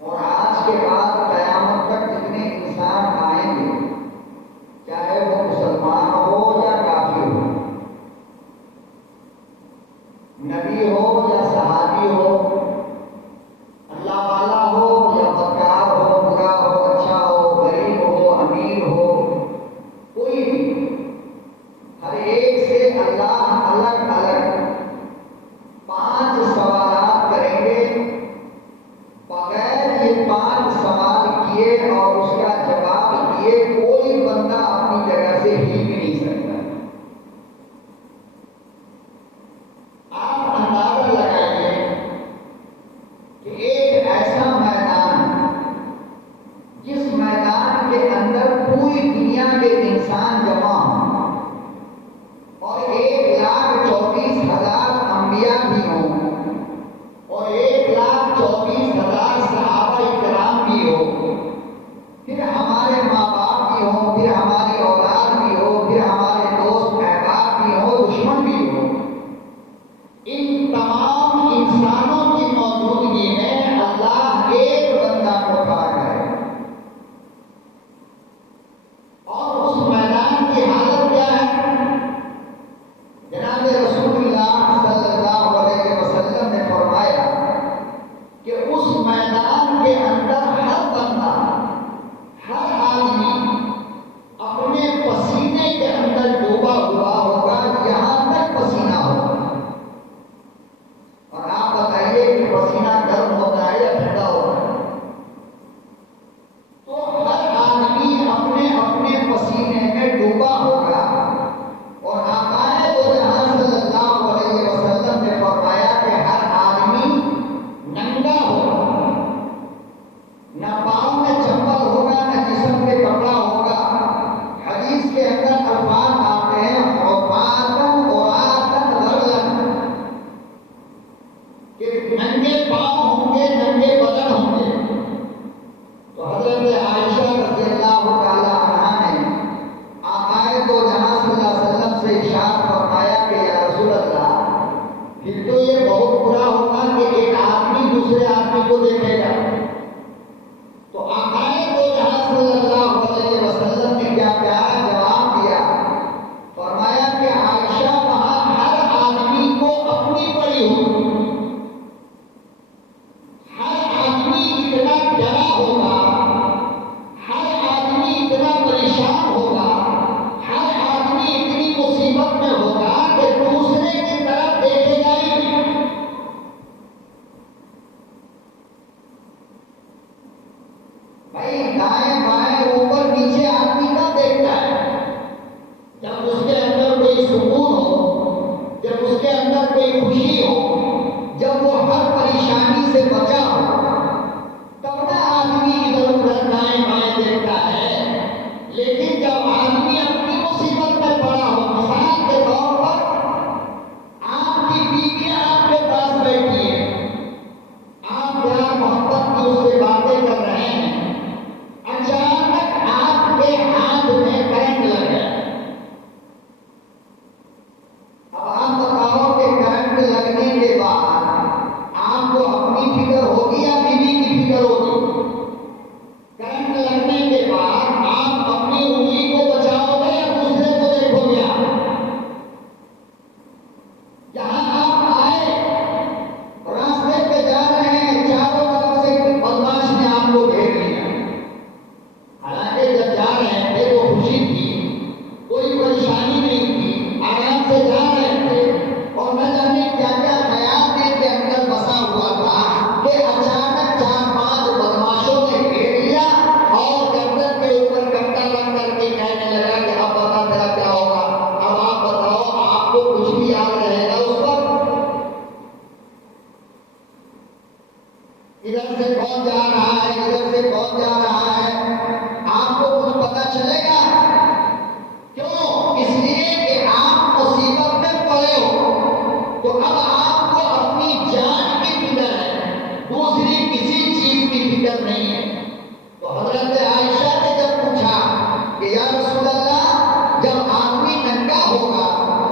اور آج کے بعد قیامت تک جتنے انسان پھر ہمارے ماں باپ بھی ہوں، پھر ہماری اولاد بھی ہو، پھر ہمارے دوست احباب بھی ہو، دشمن بھی ہو، ان تمام انسانوں کی موجودگی میں اللہ ایک بندہ کو کھڑا کرے اور اس میدان کی حالت کیا ہے؟ جناب رسول اللہ صلی اللہ علیہ وسلم نے فرمایا کہ اس میدان کے اندر ہر بندہ، ہر آدمی اپنے پسینے کے اندر ڈوبا ہوا ہوگا، یہاں تک پسینہ ہوگا۔ اور آپ بتائیے کہ پسینہ گرم ہوتا ہے یا ٹھنڈا ہوتا ہے؟ تو ہر آدمی اپنے اپنے پسینے میں ڈوبا ہوگا، اور آقا دو جہاں صلی اللہ علیہ وسلم نے فرمایا کہ ہر آدمی ننگا ہوگا، نہ پاؤں میں چپل ہوگا، نہ جسم پہ کپڑا ہوگا۔ حدیث کے اندر الفاظ آتے ہیں عفاتن عراتن غرلن، کہ ننگے پاؤں ہوں گے، ننگے بدن ہوں گے۔ تو حضرت عائشہ رضی اللہ تعالی عنہا نے آقا دو جہاں صلی اللہ علیہ وسلم سے ارشاد فرمایا کہ یا رسول اللہ، پھر تو یہ بہت برا ہوگا کہ ایک آدمی دوسرے آدمی کو دیکھے گا۔ تو آقا دو جہاں صلی اللہ علیہ وسلم نے کیا پیارا جواب دیا، فرمایا کہ عائشہ وہاں ہر آدمی کو اپنی پڑی ہوگی، ہر آدمی اتنا ڈرا ہوگا، ہر آدمی اتنا پریشان ہوگا، ہر آدمی اتنی مصیبت میں ہوگا کہ دوسرے کی طرف دیکھے گا ہی نہیں۔ بھائی دائیں بائیں اوپر نیچے آدمی کب دیکھتا ہے؟ جب اس کے اندر کوئی سکون ہو، جب اس کے اندر کوئی خوشی ہو، جب وہ ہر پریشانی سے بچا ہو، تب نہ آدمی ادھر ادھر دائیں بائیں دیکھتا ہے۔ لیکن جب آدمی اپنی مصیبت میں پڑا ہو، مثال کے طور پر آپ کی بیوی آپ کے پاس بیٹھی ہے، آپ پیار محبت کی اس سے باتیں کر رہے ہیں، اچانک آپ کے ہاتھ میں کرنٹ لگ گیا۔ اب آپ بتاؤ کہ کرنٹ لگنے کے بعد آپ کو اپنی فکر ہوگی یا بیوی کی فکر ہوگی؟ کرنٹ لگنے کے بعد آپ اپنی انگلی کو بچاؤ گے یا دوسرے کو دیکھو گے؟ جہاں آپ آئے، راستے پہ جا رہے ہیں، چاروں طرف سے بدماش نے آپ کو گھیر لیا، حالانکہ جب جا رہے تھے تو خوشی تھی، کوئی پریشانی نہیں تھی، آرام سے جا رہے تھے، اور نہ جانے کیا کیا خیال دل کے اندر بسا ہوا تھا کہ اچانک چار پانچ بدماشوں نے گھیر لیا اور گردن کے اوپر کپڑا رکھ کر کے کہنے لگا کہ اب بتا تیرا کیا ہوگا، اب آپ بتاؤ آپ کو کچھ بھی یاد رہے گا اس پر؟ ادھر سے کون جا رہا ہے، ادھر سے کون جا رہا ہے، آپ کو کچھ پتا چلے گا؟ کیوں؟ اس لیے کہ آپ مصیبت میں پڑے ہو، تو اب آپ کو اپنی جان کی فکر ہے، دوسری کسی چیز کی فکر نہیں ہے۔ تو حضرت عائشہ نے جب پوچھا کہ یا رسول اللہ، جب آدمی ننگا ہوگا،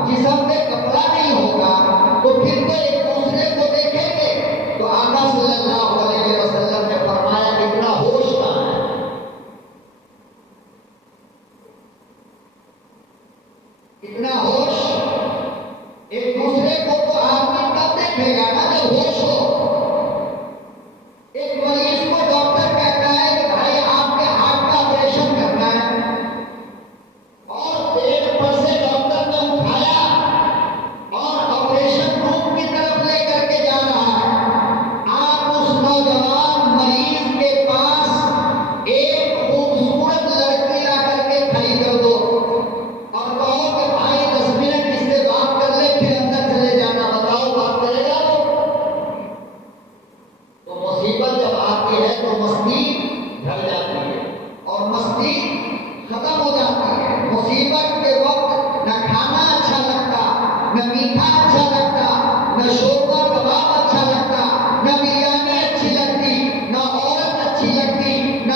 جسم پہ کپڑا نہیں ہوگا، تو پھر تو ایک دوسرے کو دیکھیں گے؟ تو آقا صلی اللہ علیہ وسلم نے فرمایا اتنا ہوش کہاں ہے؟ اتنا ہوش، ایک دوسرے کو تو آدمی تب دیکھے گا نا جب ہوش ہو۔ ایک مریض کو ڈاکٹر کہتا ہے کہ بھائی آپ کے ہارٹ کا آپریشن کرنا ہے، اور پیٹ پر سے ڈاکٹر نے اٹھایا اور آپریشن روم کی طرف لے کر کے جا رہا ہے، آپ اس نوجوان مریض کے پاس ایک خوبصورت لڑکی لا کر کے کھڑی کر دو اور کہو کہ بھائی 10 منٹ اس سے بات کر لے پھر اندر چلے جانا، بتاؤ بات کرے گا وہ؟ تو مصیبت جب آتی ہے تو مستی ڈھل جاتی ہے اور مستی ختم ہو جاتی ہے۔ مصیبت کے وقت نہ کھانا اچھا لگتا، نہ میٹھا اچھا لگتا، نہ شوربہ کباب اچھا لگتا، نہ بریانی اچھی لگتی، نہ عورت اچھی لگتی، نہ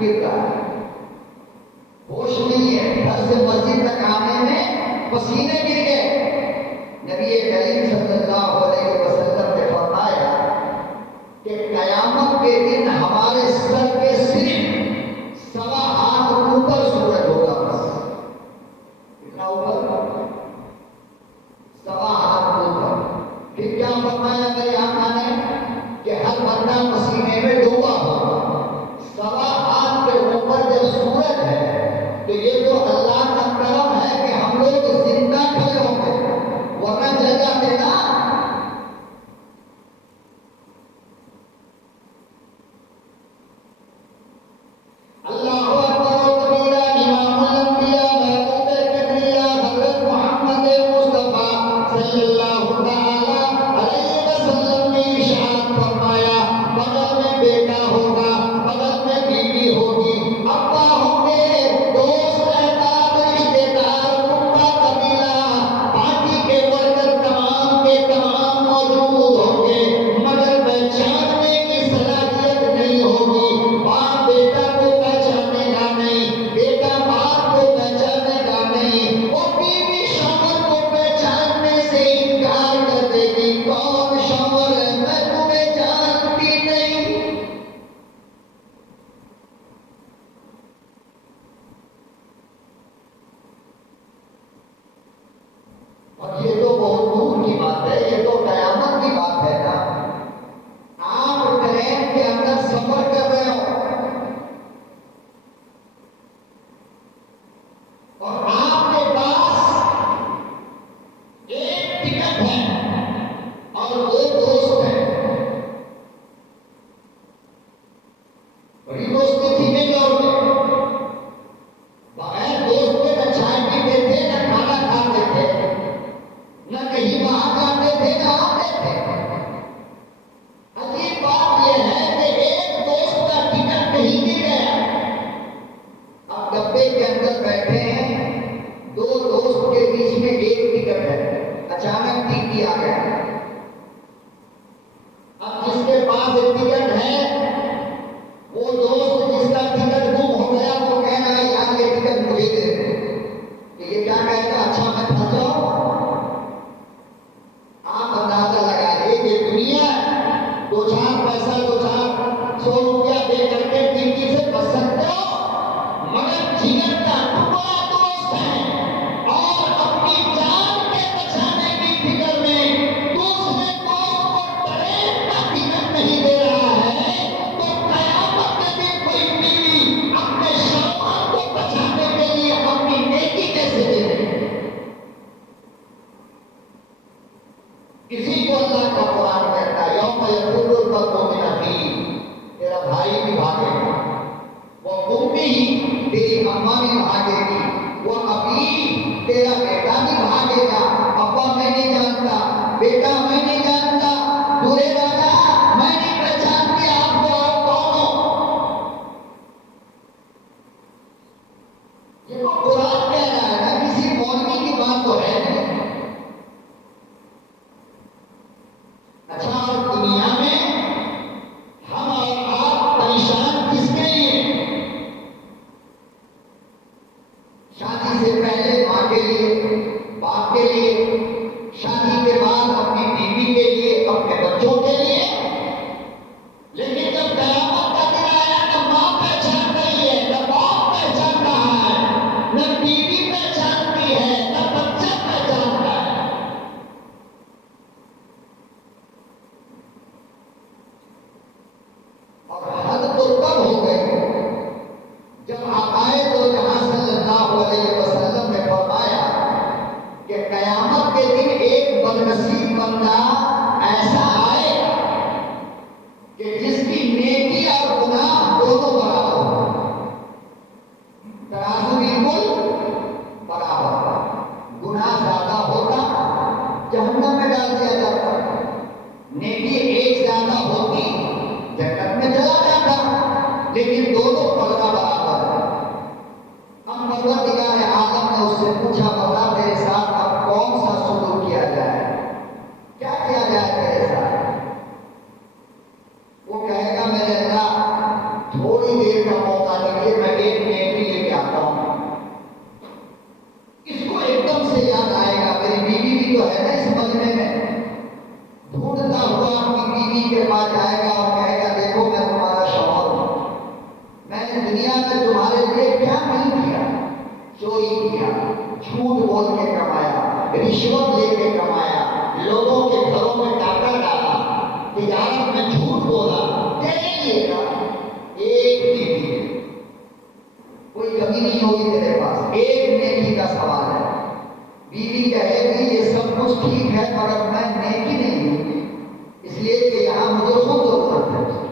گر رہا ہے، ہوش نہیں ہے، گھر سے مسجد تک آنے میں پسینے گر گئے۔ نبی کریم صلی اللہ علیہ وسلم نے فرمایا کہ قیامت کے دن ہمارے سر کے صرف 1.25 ہاتھ اوپر سورج ہوگا، بس کتنا اوپر؟ 1.25 ہاتھ اوپر۔ پھر کیا فرمایا میرے آقا نے کہ ہر بندہ پسینے میں ڈوبا ہوگا، 1.25 ہاتھ کے اوپر جب سورج ہے تو یہ تو اللہ کا کرم ہے کہ ہم لوگ زندہ کھڑے ہوں گے، ورنہ جل جاتے نا۔ اللہ اکبر و کبیرہ، امام الانبیاء محبوب کبریہ حضرت محمد مصطفیٰ صلی اللہ تعالی علیہ وسلم نے ارشاد فرمایا، بغل میں بیٹا ہوگا، بغل میں بیوی ہوگی، ابا ہوں گے، دوست احباب رشتے دار کنبہ قبیلہ، پارٹی کے ورکر تمام کے تمام موجود ہوں گے، مگر پہچاننے کی صلاحیت نہیں ہوگی۔ باپ بیٹا کو پہچانے گا نہیں، بیٹا باپ کو پہچانے گا نہیں، اور بیوی شوہر کو پہچاننے سے انکار کر دے گی، کون شوہر ہے میں تمہیں جانتی نہیں۔ اور یہ تو بہت دور کی بات ہے، یہ تو قیامت کی بات ہے نا۔ آپ ٹرین کے اندر سفر کر رہے ہو اور آپ کے پاس ایک ٹکٹ ہے اور 2 دوست ہیں، بڑی دوستی تھی میری اور بغیر دوست کے نہ چائے پیتے تھے، نہ کھانا کھاتے تھے، نہ کہیں باہر جاتے تھے، نہ آتے تھے۔ عجیب بات یہ ہے کہ ایک دوست کا ٹکٹ کہیں گر گیا، اب ڈبے کے اندر بیٹھے ہیں، 2 دوست کے بیچ میں ایک ٹکٹ ہے، اچانک ٹی ٹی آ گیا۔ اب جس کے پاس ایک ٹکٹ ہے، وہ دوست جس کا ٹکٹ گم ہو گیا وہ کہہ رہا ہے یار یہ ٹکٹ مجھے دے دے، کہ یہ کیا کہتا اچھا میں پھنس جاؤں۔ آپ اندازہ لگائیے یہ دنیا 2-4 پیسہ 2-400 روپیہ دے کر کے ٹی ٹی سے بچ سکتے ہو، مگر جگر کا ٹکڑا دوست ہے اور اپنی جان کے بچانے کی فکر میں دوسرے دوست کو ٹرین کا ٹکٹ نہیں دے رہا ہے، تو قیامت کے دن کوئی بیوی اپنے شوہر کو بچانے کے لیے اپنی نیکی کیسے دے دے؟ اسی کو اللہ کا قرآن کہتا ہے یوم یفر المرء من اخیہ، تیرا بھائی بھی بھاگے گا، وہ امہ، تیری اماں بھی بھاگے گی، وہ ابی، تیرا بیٹا بھی بھاگے گا، ابا میں نہیں جانتا، بیٹا میں نہیں جانتا، دورے راجا میں نہیں پہچانتی آپ کو، آپ کون ہو؟ یہ تو قرآن کہہ رہا ہے نا، کسی مولوی کی بات تو ہے نہیں۔ اچھا، اور دنیا میں ہم اور آپ پریشان کس کے لیے؟ شادی سے پہلے ماں کے لیے، باپ کے لیے، شادی کے بعد اپنی بیوی کے لیے، اپنے بچوں کے لیے، لیکن جب قیامت کا دن آیا نہ ماں پہچان رہی ہے، نہ باپ پہچان رہا ہے، نہ بیوی پہچانتی ہے، نہ بچہ پہچانتا ہے۔ اور حد تو تب ہو گئی جب آقائے دو جہاں صلی اللہ علیہ وسلم نے فرمایا کہ قیامت کے دن ایک بدنصیب بندہ ایسا آئے کہ جس کی نیکی اور گناہ دونوں برابر ہو، ترازو بالکل برابر، گناہ زیادہ ہوتا جہنم میں ڈال دیا جاتا، نیکی ایک زیادہ ہوتی جنت میں چلا جاتا، لیکن دونوں پلڑا برابر ہے۔ اب پروردگار عالم نے اس سے پوچھا بتا تیرے ساتھ اب کون سا سلوک کیا جائے، کیا کیا جائے تیرے ساتھ؟ وہ کہے گا میرے اللہ تھوڑی دیر کا موقع دنیا میں تمہارے لیے کیا نہیں کیا؟ چوری کیا، جھوٹ بول کے کمایا، رشوت لے کے کمایا، لوگوں کے گھروں میں ڈاکہ ڈالا، تجارت میں جھوٹ بولا، تیرے کا ایک نیکی ہے، کوئی کمی نہیں ہوگی تیرے پاس، ایک نیکی کا سوال ہے۔ بیوی کہے گی یہ سب کچھ ٹھیک ہے مگر میں نیکی نہیں ہوں، اس لیے کہ یہاں مجھے خود ضرورت ہے۔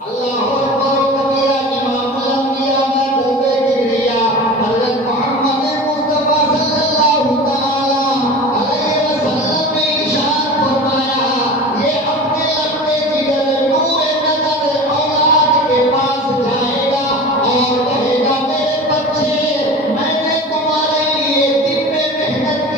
اللہ اکبر و کبیرہ، امام الانبیاء محبوب کبریا حضرت محمد مصطفیٰ صلی اللہ تعالی علیہ وسلم نے ارشاد فرمایا، یہ اپنے لمبے جگر نور نظر اولاد کے پاس جائے گا اور کہے گا میرے بچے، میں نے تمہارے لیے دن میں محنت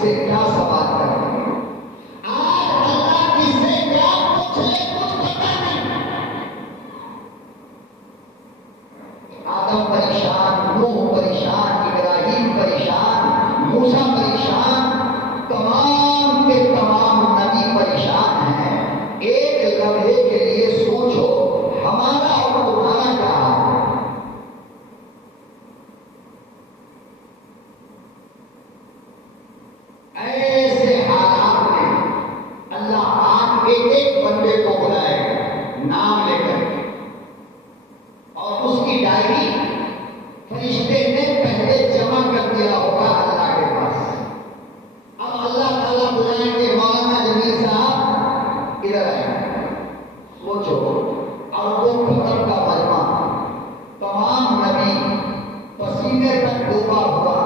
سے کیا سوال کریں، آج اللہ کس سے کیا پوچھ لے کچھ پتا نہیں۔ آدم پریشان، نوح پریشان، ابراہیم پریشان، موسیٰ پریشان، تمام کے تمام نبی پریشان ہیں۔ ایک لمحے کے لیے سوچو ہمارا اور تمہارا کیا حال ہے؟ ایسے حالات میں اللہ آپ ایک ایک بندے کو بلائے گا نام لے کر کے، اور اس کی ڈائری فرشتے نے پہلے جمع کر دیا ہوگا اللہ کے پاس۔ اب اللہ تعالیٰ بلائیں گے مولانا جمیل صاحب ادھر آئے، سوچو اربوں خطر کا مجمع، تمام نبی پسینے تک ڈوبا ہوا،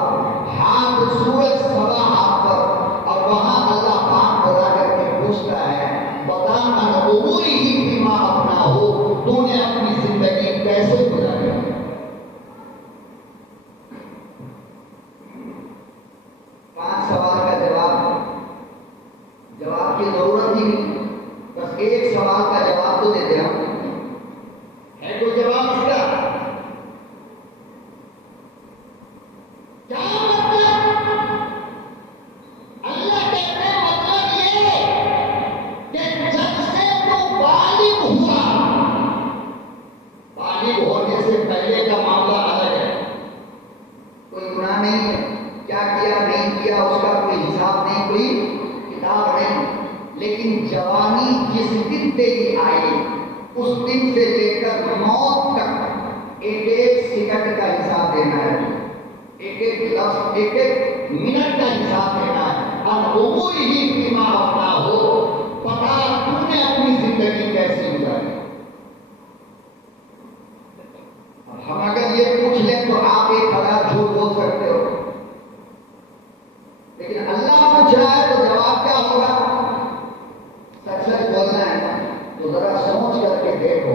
ہاتھ سورج سوا ہاتھ پر، اور وہاں اللہ پاک بلا کر کے پوچھتا ہے بتا ان عمری ہی فیما اپنا ہو، تو نے اپنی زندگی کیسے گزاری؟ 5 سوال کا جواب کی ضرورت ہی نہیں، بس ایک سوال کا جواب تو دیتے ہم، ہے کوئی جواب اس کا؟ کیا مطلب؟ اللہ کہتے ہیں مطلب یہ کہ جب سے تو بالغ ہوا، بالغ ہونے سے پہلے کا معاملہ الگ ہے، کوئی گناہ نہیں ہے، کیا کیا نہیں کیا اس کا کوئی حساب نہیں، کوئی کتاب نہیں، لیکن جوانی جس دن تیری آئی اس دن سے لے کر موت تک ایک ایک سیکنڈ کا حساب دینا ہے، ایک ایک لفظ ایک ایک منٹ کا حساب دینا ہے۔ اب عمر ہی فیما اپنا ہو، پتا تم نے اپنی زندگی کیسی گزاری؟ ہم اگر یہ پوچھ لیں تو آپ ایک ہزار جھوٹ بول سکتے ہو، لیکن اللہ پوچھ رہا ہے تو جواب کیا ہوگا؟ سچ سچ بولنا ہے تو ذرا سوچ کر کے دیکھو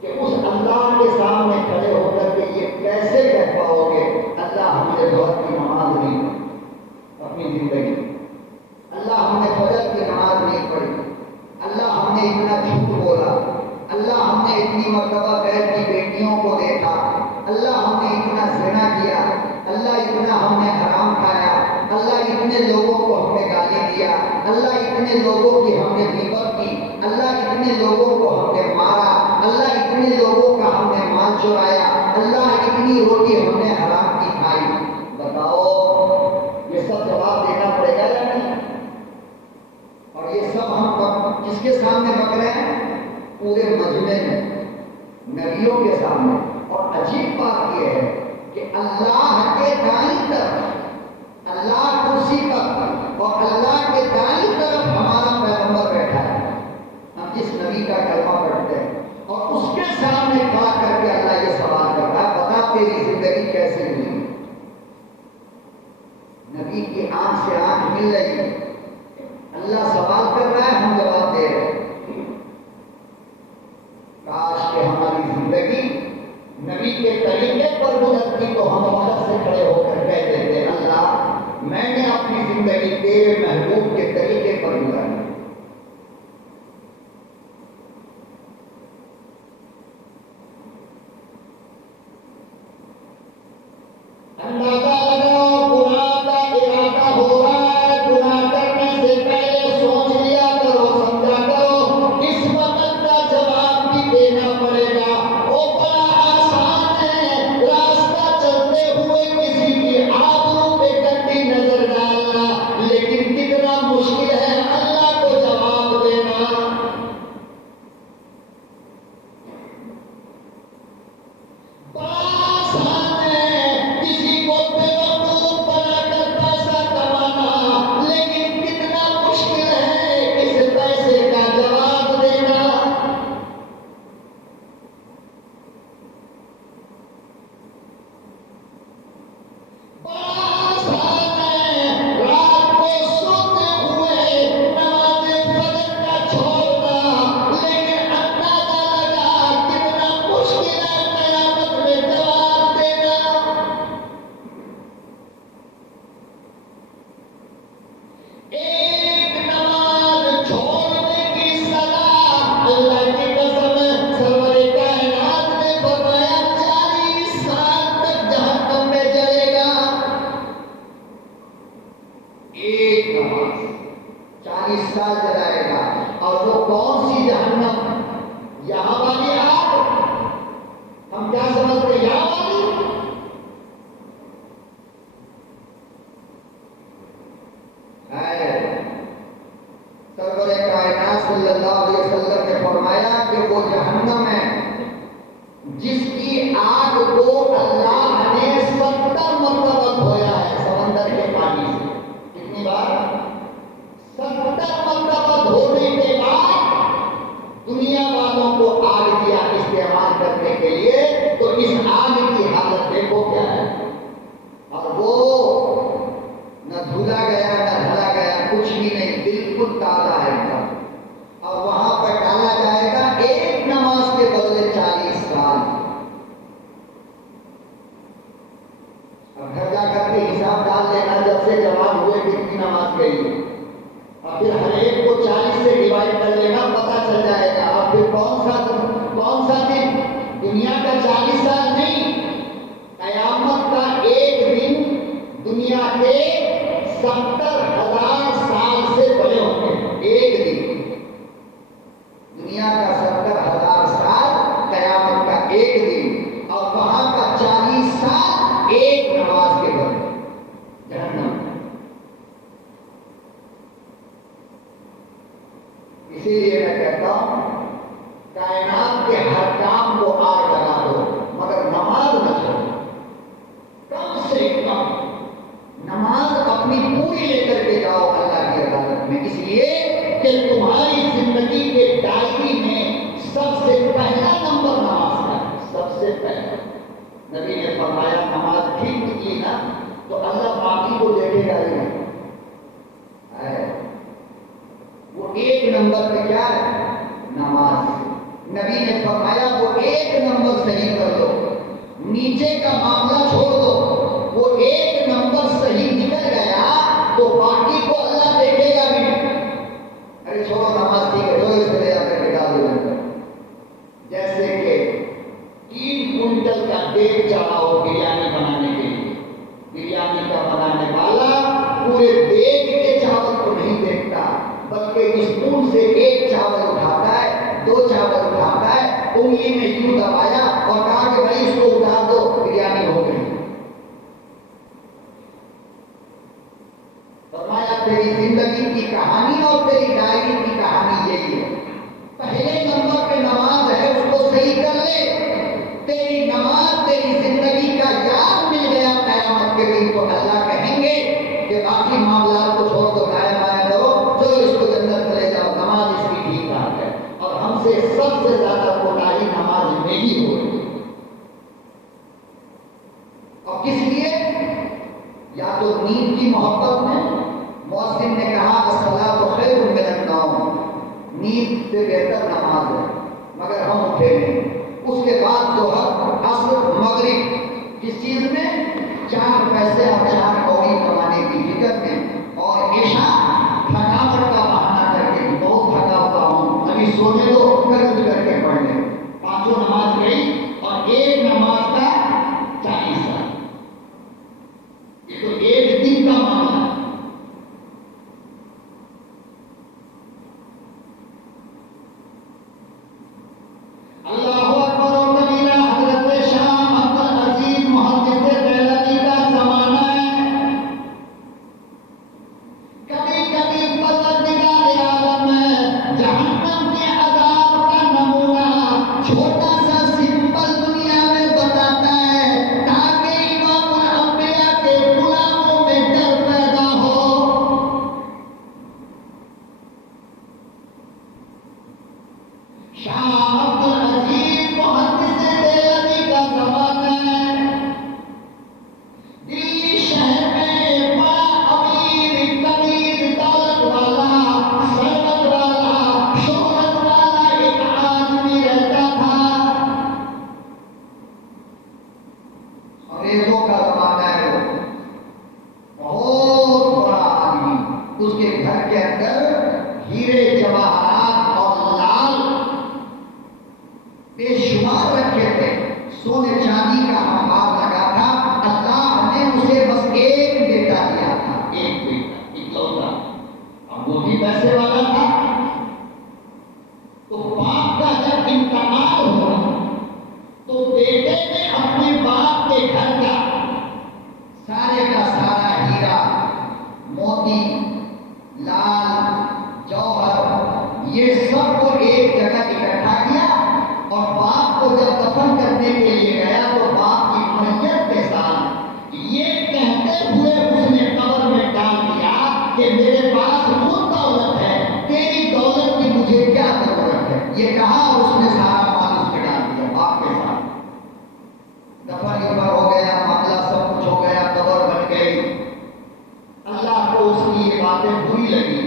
کہ اس اللہ کے سامنے کھڑے ہو کر کے یہ کیسے کہہ پاؤ گے اللہ ہم نے ظہر کی نماز نہیں اپنی زندگی، اللہ ہم نے فجر کی نماز نہیں پڑھی، اللہ ہم نے اتنا جھوٹ بولا، اللہ ہم نے اتنی مرتبہ غیر کی بیٹیوں کو دیکھا، اللہ ہم نے اتنا زنا کیا، اللہ اتنا ہم نے حرام کھایا، اللہ اتنے لوگوں کو ہم نے گالی دیا، اللہ اتنے لوگوں کی ہم نے غیبت کی، اللہ اتنے لوگوں کو ہم نے مارا، اللہ اتنے لوگوں کا ہم نے مال چرایا، اللہ اتنی روٹی ہم نے حرام کی کھائی۔ بتاؤ یہ سب جواب دینا پڑے گا یا نہیں؟ اور یہ سب ہم کس کے سامنے بک رہے ہیں؟ پورے مجمع میں، نبیوں کے سامنے۔ اور عجیب بات یہ ہے کہ اللہ کے دائیں طرف اللہ کرسی پر اور اللہ کے دائیں طرف ہمارا پیغمبر بیٹھا ہے، ہم جس نبی کا کلمہ پڑھتے ہیں، اور اس کے سامنے کھڑا کر کے اللہ یہ سوال کرتا ہے بتا تیری زندگی کیسے گزری؟ نبی کی آنکھ سے آنکھ مل رہی ہے، اللہ سوال کر رہا ہے، ہم جواب دے رہے ہیں۔ کاش کہ ہماری زندگی نبی کے طریقے پر گزرتی تو ہم وقت سے کھڑے ہو کر کہہ دیتے اللہ میں نے اپنی زندگی تیرے محبوب کے طریقے پر گزاری۔ اندازہ لگاؤ گناہ کا ارادہ ہو رہا ہے، گناہ کرنے سے پہلے سوچ لیا کرو، سمجھا کرو، اس وقت کا جواب بھی دینا پڑے گا۔ وہ بڑا آسان ہے راستہ چلتے ہوئے کسی کی آبرو پہ گندی نظر ڈالنا، لیکن کتنا نماز 40 سال جلائے گا. اور وہ کون سی جہنم؟ یہاں والی آگ. ہم کیا سمجھتے ہیں یہاں والی؟ سرور کائنات صلی اللہ علیہ وسلم نے فرمایا کہ وہ جہنم ہے جس کی آگ کو اللہ نے 70 مرتبہ دھویا ہے سمندر کے پانی سے. کتنی بار؟ 70 مرتبہ دھونے کے بعد دنیا والوں کو آگ دیا استعمال کرنے کے لیے. تو اس آگ کی حالت دیکھو کیا ہے. اور وہ نہ دھلا گیا نہ ڈھلا گیا، کچھ بھی نہیں، بالکل تازہ ہے ایک دم. اور وہاں پر ڈالا جائے گا ایک نماز کے بدلے 40 سال. اب گھر جا کر کے حساب ڈال لینا جب سے جوان ہوئے کتنی نماز گئی، اور پھر ہر ایک کو 40 سے ڈیوائڈ کر لینا، پتہ چل جائے گا. اور پھر کون سا دن؟ دنیا کا 40 سال نہیں، قیامت کا ایک دن دنیا کے 70,000 سال سے بڑے ہوں گے. ایک دن دنیا کا 70,000 سال، قیامت کا ایک دن، اور وہاں کا 40 سال ایک نماز کے بدلے جہنم. اسی لیے میں کہتا ہوں کائنات کے ہر کام کو آگ لگا دو مگر نماز نہ چھوڑو. کم سے کم نماز اپنی پوری لے کر کے جاؤ اللہ کی عدالت میں، اس لیے کہ تمہاری زندگی کے ڈائری میں سب سے پہلا نمبر نماز کا ہے. سب سے پہلا نبی نے فرمایا نماز ٹھیک کی نا تو اللہ باقی کو دیکھے گا ہی نہیں. وہ ایک نمبر پہ کیا ہے؟ نماز. نبی نے فرمایا وہ ایک نمبر صحیح کر دو، نیچے کا معاملہ چھوڑ دو. وہ ایک نمبر صحیح نکل گیا تو باقی کو اللہ دیکھے گا بھی. ارے چھوڑو نماز ٹھیک ہے، جو اس طرح آ کر کے ڈال دو. جیسے کہ 3 کنٹل کا دیگ چڑھا ہو بریانی بنانے کے لیے، بریانی کا بنانے والا پورے دیگ کے چاول کو نہیں دیکھتا بلکہ اسپون سے ایک چاول اٹھاتا ہے، 2 چاول اٹھاتا ہے، انگلی میں یوں دبایا اور کہا کہ بھائی اس کو اٹھا دو، بریانی ہو گئی. فرمایا تیری زندگی کی کہانی اور تیری ڈائری کی کہانی یہی ہے. پہلے نمبر پہ نماز ہے، اس کو صحیح کر لے. تیری نماز تیری زندگی کا یاد مل گیا قیامت کے دن تو اللہ کہیں گے کہ باقی معاملات کو چھوڑ دو، دائیں بائیں کرو، جو اس کو جنت چلے جاؤ، نماز اس کی ٹھیک ٹھاک ہے. اور ہم سے سب سے زیادہ کوتاہی نماز میں ہی ہو رہی ہے. اور کس لیے؟ یا تو نیند کی محبت میں. مؤذن نے کہا الصلاۃ خیر من النوم، نیند سے بہتر نماز ہے، مگر ہم اٹھے نہیں. اس کے بعد ظہر، عصر، مغرب، کس چیز میں؟ 4 پیسے اور 4 کوڑی کمانے کی فکر میں. اور عشاء تھکاوٹ کا بہانہ کر کے بہت تھکا ہوا ہوں ابھی سونے دو، کر کے پڑھ لیں. 5 نماز گئی اور ایک نماز کا 40 سال. یہ تو ایک دن کا معاملہ ہے. اس کی یہ باتیں بری لگی،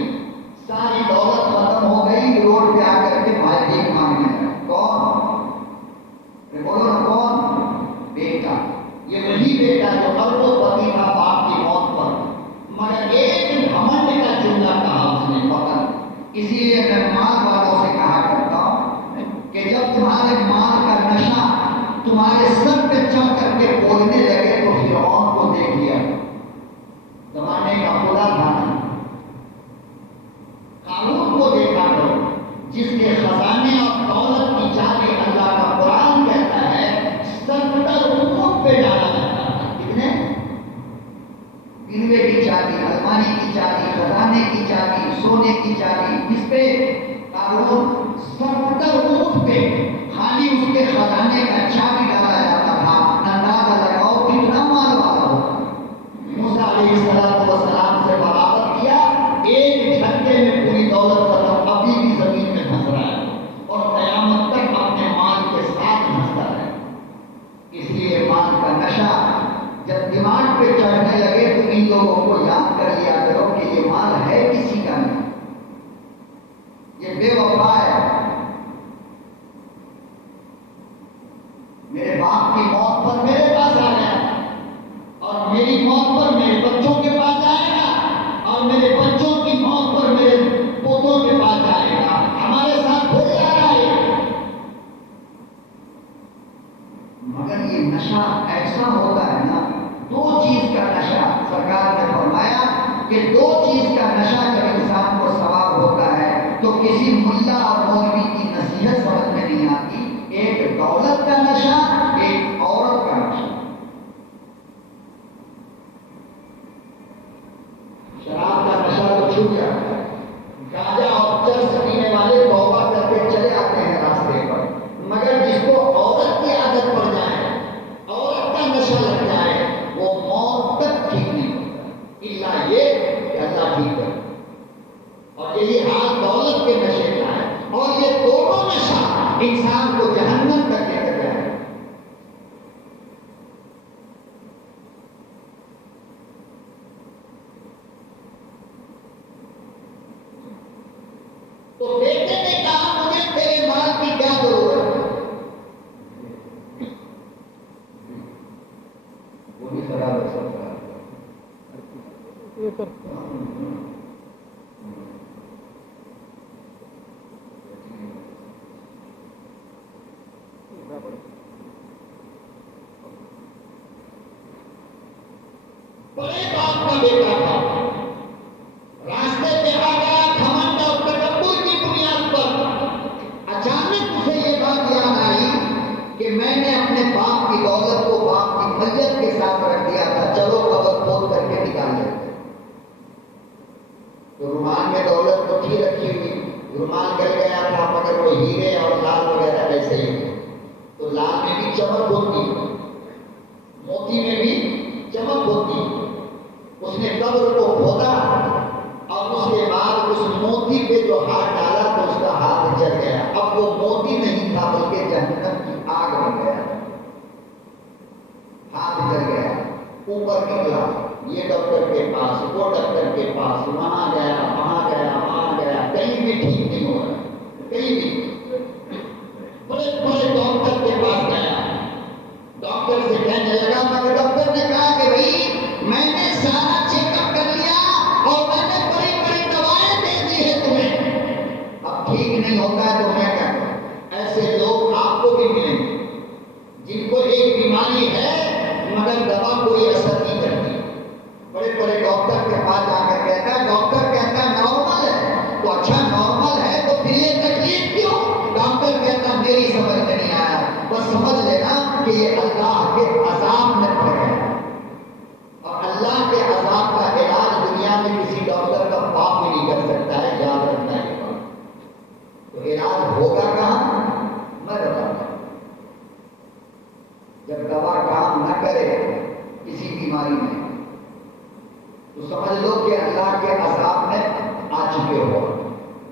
ساری دولت ختم ہو گئی، روڈ پہ آ کر کے بھائی بھیک مانگنے لگا۔ کون؟ بولو نا کون؟ بیٹا۔ یہ وہی بیٹا جو اربوں پتی تھا باپ کی موت پر، مگر ایک گھمنڈ کا جملہ کہا اس نے فقط۔ اسی لیے میں مال والوں سے کہا کرتا ہوں کہ جب تمہارے مال کا نشہ تمہارے سر پہ چڑھ کر کے بولنے لگے تو فرعون کو دیکھ لیا، زمانے کا خدا تھا نا، قارون کو دیکھا کرو جس کے خزانے اور دولت کی چابی اللہ کا قرآن کہتا ہے 70 اونٹ پہ ڈالا جاتا تھا۔ کتنے؟ بنوے کی چابی، الماری کی چابی، خزانے کی چابی، سونے کی چابی، کس پہ؟ قارون 70 اونٹ پہ خالی اس کے خزانے کا چابی ڈالا جاتا تھا۔ اندازہ لگاؤ کتنا مال والا ہو۔ موسیٰ علیہ السلام سے بغاوت کیا، ایک گھنٹے میں پوری دولت ختم، ابھی بھی زمین میں پھنس رہا ہے اور قیامت تک اپنے مال کے ساتھ پھنستا ہے۔ اس لیے مال کا نشہ جب دماغ پہ چڑھنے لگے تو ان لوگوں کو یاد کر لیا کرو کہ یہ مال ہے کسی کا نہیں، یہ بے وفا ہے۔ میرے باپ کی موت پر میرے پاس آ گیا اور میری موت پر میرے بچوں کے پاس جائے گا اور میرے بچوں کی موت پر میرے پوتوں کے پاس جائے گا، ہمارے ساتھ ہو جا رہا ہے۔ مگر یہ نشہ ایسا ہوتا ہے نا، دو چیز کا نشہ سرکار نے فرمایا کہ دو چیز کا نشہ جب انسان کو سوار ہوتا ہے تو کسی ملا اور مولوی کی نصیحت سمجھ میں نہیں آتی، ایک دولت کا نشہ، ایک عورت کا نشہ۔ شراب کا نشہ تو چھوٹ جاتا ہے، گانجا اور چرس پینے والے توبہ کر کے چلے آتے ہیں راستے پر، مگر جس کو عورت کی عادت پڑ جائے، عورت کا نشہ لگ جائے، وہ موت تک ٹھیک نہیں ہوتا، الا یہ کہ اللہ ٹھیک کرے۔ اور یہی حال دولت کے نشے کا ہے، اور یہ دونوں نشہ انسان کو جہنم تک لے کر جائے۔ تو بیٹے نے کہا مجھے تیرے مال کی کیا ضرورت ہے؟ وہ بھی خراب ہے سب خراب۔ بڑے باپ کا بیٹا تھا، راستے پہ آ گیا گھمنڈ اور تکبر کی بنیاد پر، اچانک اسے یہ بات یاد آئی کہ میں نے اپنے باپ کی دولت کو باپ کی میت کے ساتھ رکھ دیا تھا، چلو قبر کھود کر کے نکال لیتے۔ تو رومال میں دولت تو تھی رکھی ہوئی، رومال گل گیا تھا، مگر وہ ہیرے اور لال وغیرہ ایسے ہی تھے، تو لال میں بھی چمک ہوتی، موتی میں بھی چمک ہوتی۔ اس نے قبر کو کھودا اور اس کے بعد اس موتی پہ جو ہاتھ ڈالا تو اس کا ہاتھ جل گیا، اب وہ موتی نہیں تھا بلکہ جہنم کی آگ بن گیا، ہاتھ جل گیا، اوپر نکلا، یہ ڈاکٹر کے پاس، وہ ڈاکٹر کے پاس، وہاں گیا، وہاں گیا، وہاں گیا، کہیں بھی ٹھیک نہیں ہو رہا، کہیں بھی۔ بڑے بڑے ڈاکٹر کے پاس گیا، ڈاکٹر سے کہنے لگا، مگر ڈاکٹر نے کہا کہ بھائی میں نے سارا چیک اپ کر لیا اور میں نے بڑی بڑی دوائیں دے دی ہے تمہیں، اب ٹھیک نہیں ہوتا ہے تو میں کیا کروں؟ ایسے لوگ آپ کو بھی ملیں گے جن کو ایک بیماری ہے مگر دوا کوئی اثر نہیں کرتی۔ بڑے بڑے ڈاکٹر کے پاس جا کر کہتا ہے، ڈاکٹر کہتا ہے نارمل ہے، تو اچھا نارمل ہے تو پھر یہ تکلیف کیوں؟ ڈاکٹر کہتا میری سمجھ میں نہیں آیا، بس سمجھ لینا کہ یہ اللہ کے عذاب میں پڑ گیا، اور اللہ کے عذاب کا علاج دنیا میں کسی ڈاکٹر کا باپ بھی نہیں کر سکتا ہے، یاد رکھنا ہے۔ تو علاج ہوگا کہاں؟ میں بتاتا ہوں، جب دوا کام نہ کرے کسی بیماری میں تو سمجھ لو کہ اللہ کے عذاب میں آ چکے ہو،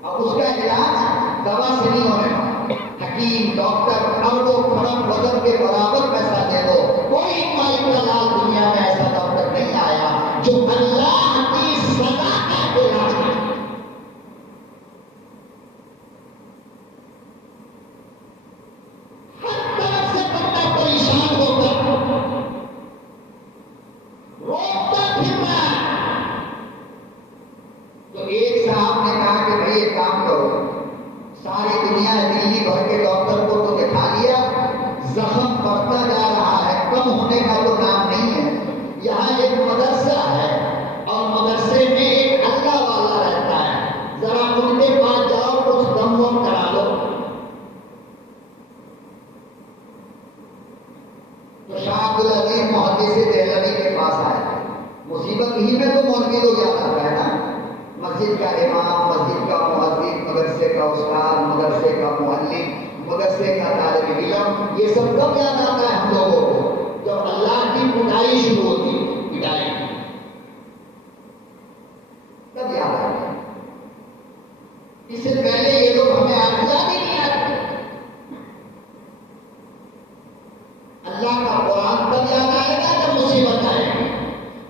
اب اس کا علاج دوا سے نہیں ہونے والا، حکیم ڈاکٹر اربوں کھرب وزن کے برابر پیسہ دے دو، کوئی مالک کا لال دنیا میں ایسا ڈاکٹر نہیں آیا جو اللہ کی سزا مولوی لوگ یاد آتا ہے نا، مسجد کا امام، مسجد کا مؤذن، مدرسے کا استاد، مدرسے کا معلم، مدرسے کا طالب علم، یہ سب کب یاد آتا ہے ہم لوگوں کو؟ جب اللہ کی پٹائی شروع ہوتی ہے، پٹائی تب یاد آتا ہے۔ اس سے پہلے یہ لوگ ہمیں یاد ہی نہیں آتے۔ اللہ کا قرآن تب یاد آئے گا جب مصیبت آئے گی،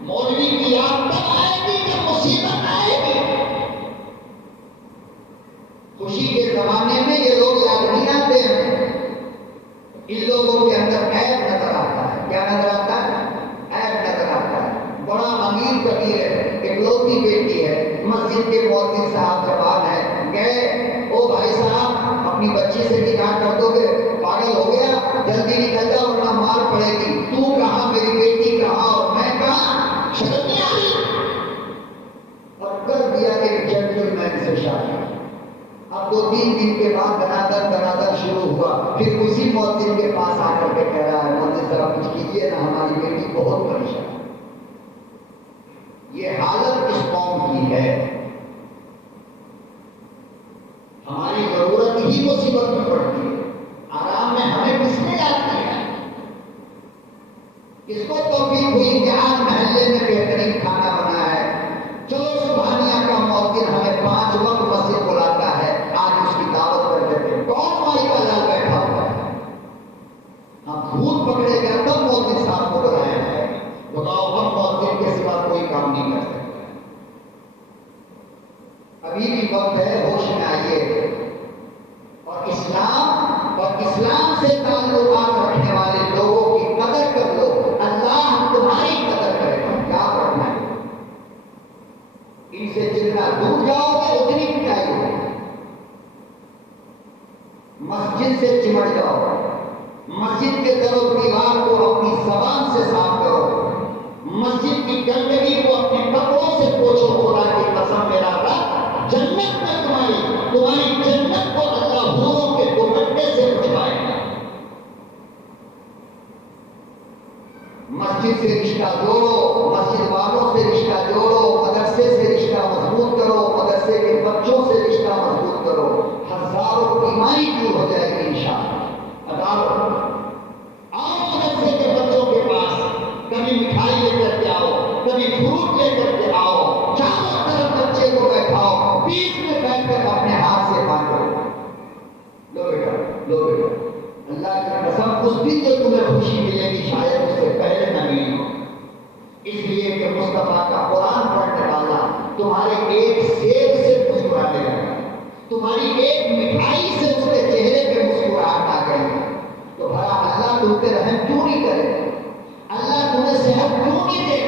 مولوی کی یاد تب آئے گی جب مصیبت آئے گی۔ خوشی کے زمانے میں یہ لوگ یاد نہیں آتے ہیں، ان لوگوں کے اندر عیب نظر آتا ہے۔ کیا نظر آتا ہے؟ عیب نظر آتا ہے۔ بڑا امیر کبیر ہے، اکلوتی بیٹی ہے، مسجد کے مؤذن صاحب جوان ہے، گئے، او بھائی صاحب اپنی بچی سے نکاح کر دو گے؟ پاگل ہو گیا، جلدی نکل جاؤ ورنہ مار پڑے گی۔ تو کہاں، میری بیٹی کہاں اور میں کہاں؟ شرم نہیں آ رہی؟ اور کر دیا ایک جنٹل مین سے شادی۔ اب 2-3 دن کے بعد دنادن شروع ہوا، پھر اسی مؤذن کے پاس آ کر کے کہہ رہا ہے، مؤذن ذرا کچھ کیجیے نا، ہماری بیٹی بہت پریشان ہے۔ یہ حالت اس قوم کی ہے۔ ہماری ضرورت ہی مصیبت میں پڑتی ہے، آرام میں ہمیں کس نے یاد کیا؟ کس کو توفیق ہوئی کہ آج محلے میں بہترین کھانا بنا ہے، چلو سبحانیہ کا مؤذن ہمیں 5 وقت مسجد بلاتا ہے، آج اس کی دعوت کر دیتے ہیں۔ کون مائی کا لال بیٹھا ہوا ہے؟ ہم بھوت پکڑے گا تب مؤذن صاحب کو بلایا ہے، بتاؤ ہم مؤذن کے سوا کوئی کام نہیں کر سکتے۔ ابھی بھی وقت ہے، ہوش میں آئیے اور اسلام سے تعلقات رکھنے والے لوگوں کی قدر کر لو، اللہ تمہاری قدر کرے گا۔ یاد رکھنا ہے، ان سے جتنا دور جاؤ گے اتنی پٹائی ہوگی۔ مسجد سے چمٹ جاؤ، مسجد کے در و دیوار کو اپنی زبان سے صاف کرو، مسجد کی گندگی کو اپنے کپڑوں سے پوچھو۔ خدا کی قسم میرا رب جنت میں تمہاری جنت کو اللہ حوروں کے دوپٹے سے پہنچائے گا۔ مسجد سے رشتہ جوڑو، مسجد والوں سے رشتہ جوڑو، مدرسے سے رشتہ مضبوط کرو، مدرسے کے بچوں سے رشتہ مضبوط کرو، ہزاروں بیماری دور ہو جائے گی انشاءاللہ۔ آؤ مدرسے کے بچوں کے پاس، کبھی مٹھائی لے کر کے آؤ، کبھی فروٹ لے کر کے آؤ، چاروں طرف بچے کو بیٹھاؤ، بیچ میں بیٹھ کر اپنے ہاتھ سے بانٹو، لو بیٹا لو بیٹا۔ اللہ کی قسم اس دن جو تمہیں خوشی ملے گی شاید اس سے پہلے نہ ملی ہو، اس لیے کہ مصطفیٰ کا قرآن پڑھنے والا تمہارے ایک سیب سے مسکرانے لگا، تمہاری ایک مٹھائی سے اس کے چہرے پہ مسکراہٹ آ گئی، تو بھلا اللہ تم پہ رحم کیوں نہیں کرے؟ اللہ تمہیں صحت کیوں نہیں دے؟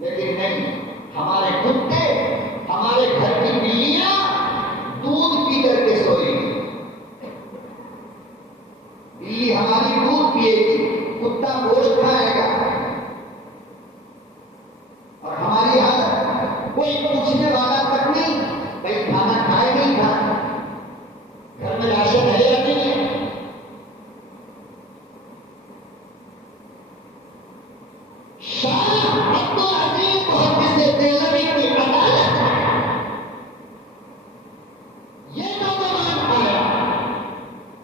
لیکن نہیں، ہمارے کتے، ہمارے گھر کی بلیاں دودھ پی کر کے سوئے گی، بلی ہماری دودھ پیے گی، کتا گوشت کھائے گا، اور ہماری حالت کوئی پوچھنے والا تک نہیں، بھائی کھانا کھائے نہیں کھانا، گھر میں راشن ہے یا نہیں ہے۔ شاہ عبدالعزیز محدث دہلوی کی عدالت یہ نوجوان آیا،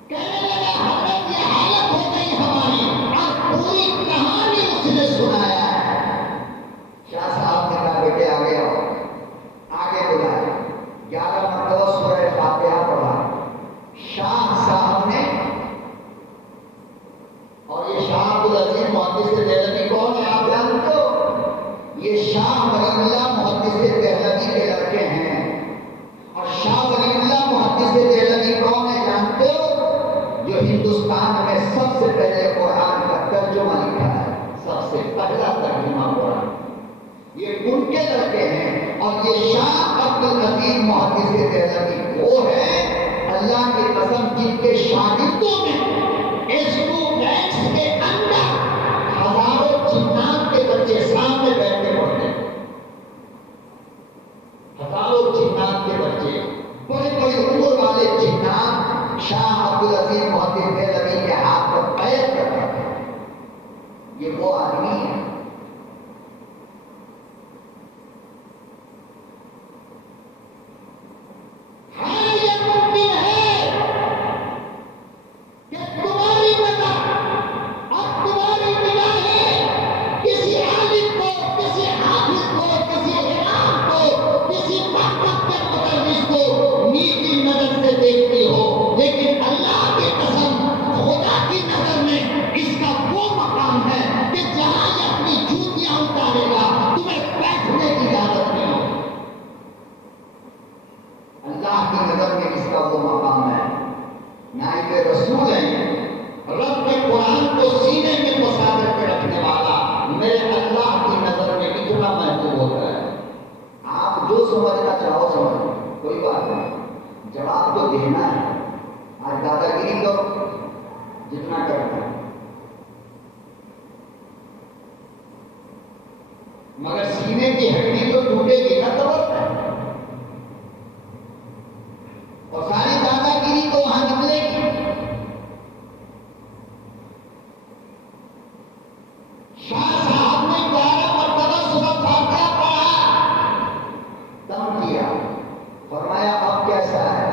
کہنے لگا حضرت یہ حالت ہو گئی ہماری، اور پوری کہانی اس نے سنایا ہے۔ شاہ صاحب نے کہا بیٹے آگے آؤ، آگے بلایا، 11 مرتبہ سورہ فاتحہ پڑھا۔ شاہ صاحب نے، اور یہ شاہ عبدالعزیز محدث دہلوی کون ہے آپ جانتے ہو؟ یہ شاہ ولی اللہ محدث دہلوی کے لڑکے ہیں، اور شاہ ولی اللہ محدث دہلوی کون ہے جانتے ہو؟ جو ہندوستان میں سب سے پہلے قرآن کا ترجمہ لکھا ہے، سب سے پہلا ترجمہ قرآن، یہ ان کے لڑکے ہیں۔ اور یہ شاہ عبدالعزیز محدث دہلوی وہ ہے اللہ کی قسم جن کے شاگردوں میں اسٹوڈنٹس کے اندر ہزاروں جنات کے بچے سامنے بیٹھ کے پڑھتے ہیں، ہزاروں جنات کے بچے، بڑے بڑے عمر والے جنات شاہ عبدالعزیز محدث سیدھے نبی کے ہاتھ پر قید کرتا تھا. یہ وہ آدمی ہے. مگر سینے کی ہڈی تو ٹوٹے گی نہ تو اور ساری دادا گیری تو وہاں نکلے گی. شاہ صاحب نے 11 مرتبہ صبح فاتحہ پڑھا، دم کیا، فرمایا اب کیسا ہے؟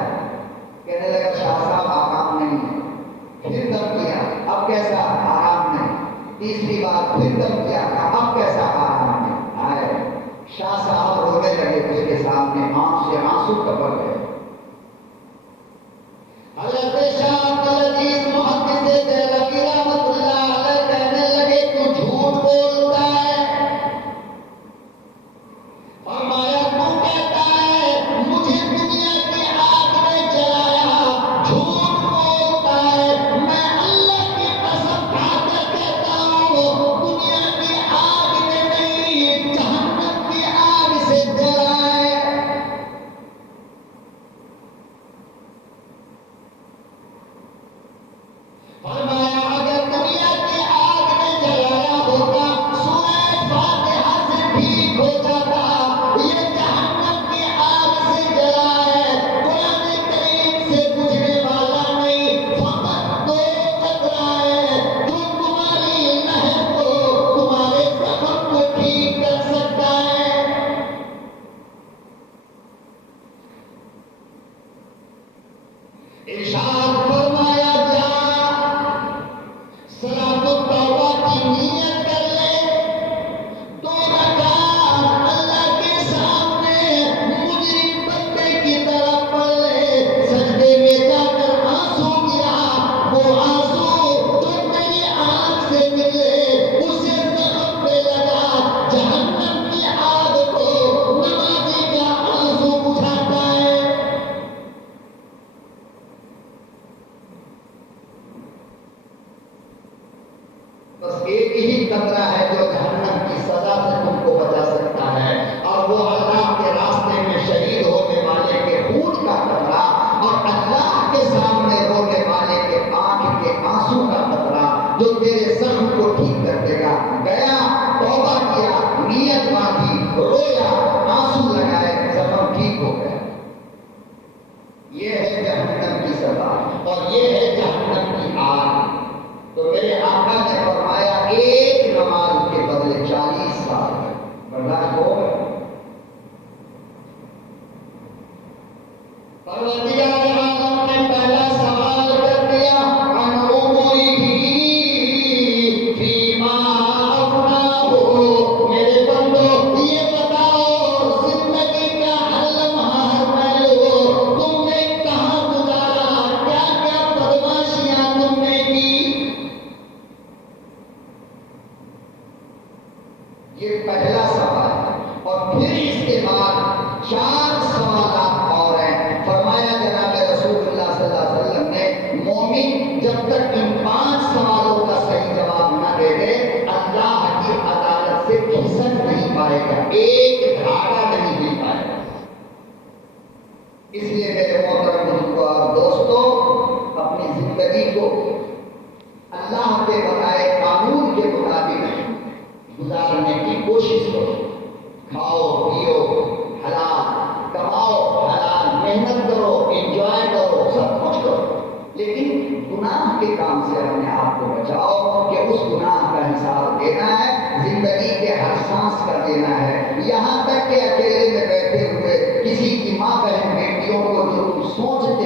کہنے لگا شاہ صاحب آرام نہیں ہے. پھر دم کیا، اب کیسا؟ آرام نہیں. تیسری بار پھر دم کیا، اب کیسا؟ آرام نہیں. شاہ صاحب رونے لگے، اس کے سامنے آنکھ سے آنسو ٹپک گئے. حضرت شاہ عبدالعزیز محدث دہلوی رحمۃ اللہ علیہ کہنے لگے تو جھوٹ بولتا ہے. فرمایا تو کہتا ہے مجھے دنیا کی آگ میں جلایا، جھوٹ بولتا ہے. میں اللہ کی قسم کھا کر کہتا ہوں دنیا کی آگ میں نہیں، جہنم کی آگ سے جلائے. فرمایا اگر دنیا کی آگ میں جلایا ہوتا سورہ فاتحہ سے ٹھیک ہو جاتا. یہ جہنم کی آگ سے جلائے، قرآن کریم سے بجھنے والا نہیں، فقط 2 قطرائے جو تمہاری لہر کو، تمہارے زخم کو ٹھیک کر سکتا ہے. ارشاد فرمایا جا صلاۃ التوبہ کی نیت کر لے، 2 رکعت اللہ کے سامنے مجرم بندے کی طرف پڑھ لے. سجدے میں جا کر آنسو گرا، وہ آنسو جو تیری آنکھ سے نکلے اسے زخم پہ لگا. جہنم کی آگ کو نمازی کا آنسو بجھاتا ہے. بس ایک ہی قطرہ ہے جو جہنم کی سزا سے تم کو بچا سکتا ہے، اور وہ اللہ کے راستے میں شہید ہونے والے کے خون کا قطرہ اور اللہ کے سامنے رونے والے کے آنکھ کے آنسو کا قطرہ جو تیرے زخم کو ٹھیک کر دے گا. گیا، توبہ کیا، نیت باندھی، رویا، آنسو لگائے، زخم ٹھیک ہو گیا. یہ ہے جہنم کی سزا اور یہ ہے جہنم کی آگ. تو میرے آقا نے فرمایا ایک نماز کے بدلے 40 سال برداشت ہو گئے. پروردگار عالم نے پہلا سوال کر دیا عن عمره فیما افناه. میرے بندو یہ بتاؤ زندگی کا ہر لمحہ ہر پہلو تم نے کہاں گزارا، کیا کیا بدماشیاں تم نے کی. یہ پہلا سوال ہے. اور پھر اس کے بعد 4 سوالات اور ہیں. فرمایا جناب رسول اللہ صلی اللہ علیہ وسلم نے مومن جب تک ان 5 سوالوں کا صحیح جواب نہ دے دے اللہ کی عدالت سے کھسک نہیں پائے گا، ایک دھاگا نہیں مل پائے گا. اس لیے میرے محترم بزرگوں اور دوستوں اپنی زندگی کو اللہ کے بتائے قانون کے مطابق گزارنے کی کوشش کرو. کھاؤ پیو حلال، کماؤ حلال، محنت کرو، انجوائے کرو، سب کچھ کرو، لیکن گناہ کے کام سے اپنے آپ کو بچاؤ کہ اس گناہ کا حساب دینا ہے، زندگی کے ہر سانس کا دینا ہے، یہاں تک کہ اکیلے میں بیٹھے ہوئے کسی کی ماں بہن بیٹیوں کو جو تم سوچ